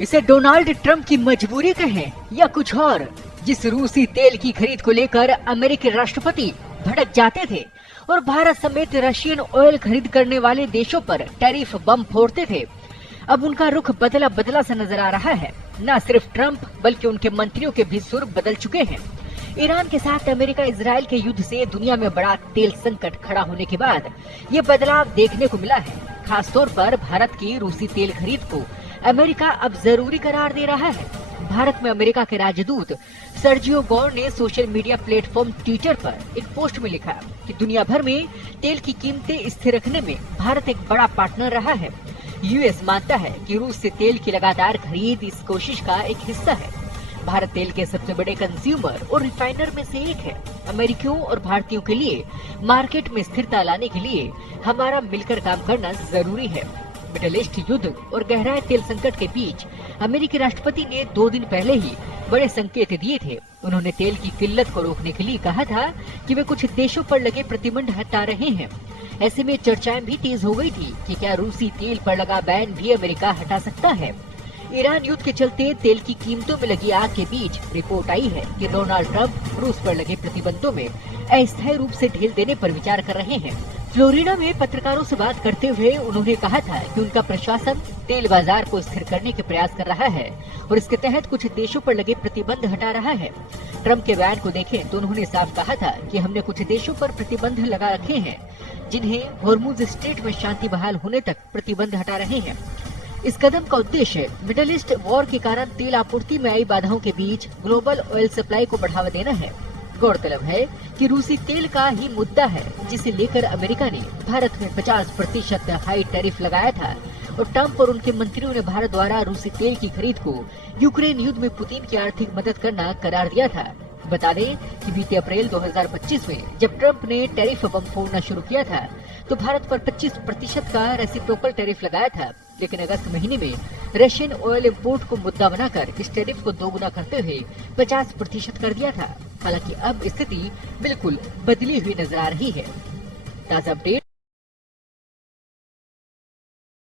इसे Donald Trump की मजबूरी कहें या कुछ और, जिस रूसी तेल की खरीद को लेकर अमेरिकी राष्ट्रपति भड़क जाते थे और भारत समेत रशियन ऑयल खरीद करने वाले देशों पर टैरिफ बम फोड़ते थे, अब उनका रुख बदला बदला सा नजर आ रहा है। न सिर्फ ट्रंप बल्कि उनके मंत्रियों के भी सुर बदल चुके हैं। ईरान के साथ अमेरिका इजराइल के युद्ध से दुनिया में बड़ा तेल संकट खड़ा होने के बाद ये बदलाव देखने को मिला है। खासतौर पर भारत की रूसी तेल खरीद को अमेरिका अब जरूरी करार दे रहा है। भारत में अमेरिका के राजदूत सर्जियो गौर ने सोशल मीडिया प्लेटफॉर्म ट्विटर पर एक पोस्ट में लिखा कि दुनिया भर में तेल की कीमतें स्थिर रखने में भारत एक बड़ा पार्टनर रहा है। यूएस मानता है कि रूस से तेल की लगातार खरीद इस कोशिश का एक हिस्सा है। भारत तेल के सबसे बड़े कंज्यूमर और रिफाइनर में से एक है। अमेरिकियों और भारतीयों के लिए मार्केट में स्थिरता लाने के लिए हमारा मिलकर काम करना जरूरी है। मिडिल ईस्ट युद्ध और गहराए तेल संकट के बीच अमेरिकी राष्ट्रपति ने 2 दिन पहले ही बड़े संकेत दिए थे। उन्होंने तेल की किल्लत को रोकने के लिए कहा था कि वे कुछ देशों पर लगे प्रतिबंध हटा रहे हैं। ऐसे में चर्चाएं भी तेज हो गई थी कि क्या रूसी तेल पर लगा बैन भी अमेरिका हटा सकता है। ईरान युद्ध के चलते तेल की कीमतों में लगी आग के बीच रिपोर्ट आई है कि डोनाल्ड ट्रंप रूस पर लगे प्रतिबंधों में अस्थायी रूप से ढील देने पर विचार कर रहे हैं। फ्लोरिडा में पत्रकारों से बात करते हुए उन्होंने कहा था कि उनका प्रशासन तेल बाजार को स्थिर करने के प्रयास कर रहा है और इसके तहत कुछ देशों पर लगे प्रतिबंध हटा रहा है। ट्रंप के बयान को देखें तो उन्होंने साफ कहा था कि हमने कुछ देशों पर प्रतिबंध लगा रखे हैं, जिन्हें हॉर्मुज स्ट्रेट में शांति बहाल होने तक प्रतिबंध हटा रहे हैं। इस कदम का उद्देश्य मिडिल ईस्ट वॉर के कारण तेल आपूर्ति में आई बाधाओं के बीच ग्लोबल ऑयल सप्लाई को बढ़ावा देना है। गौरतलब है कि रूसी तेल का ही मुद्दा है जिसे लेकर अमेरिका ने भारत में 50% हाई टैरिफ लगाया था और ट्रंप और उनके मंत्रियों ने भारत द्वारा रूसी तेल की खरीद को यूक्रेन युद्ध में पुतिन की आर्थिक मदद करना करार दिया था। बता दें कि बीते अप्रैल 2025 में जब ट्रंप ने टैरिफ बम फोड़ना शुरू किया था तो भारत पर 25% का रेसिप्रोकल टैरिफ लगाया था, लेकिन अगस्त महीने में रशियन ऑयल इंपोर्ट को मुद्दा बनाकर इस टैरिफ को दोगुना करते हुए 50% कर दिया था। हालांकि अब स्थिति बिल्कुल बदली हुई नजर आ रही है। ताजा अपडेट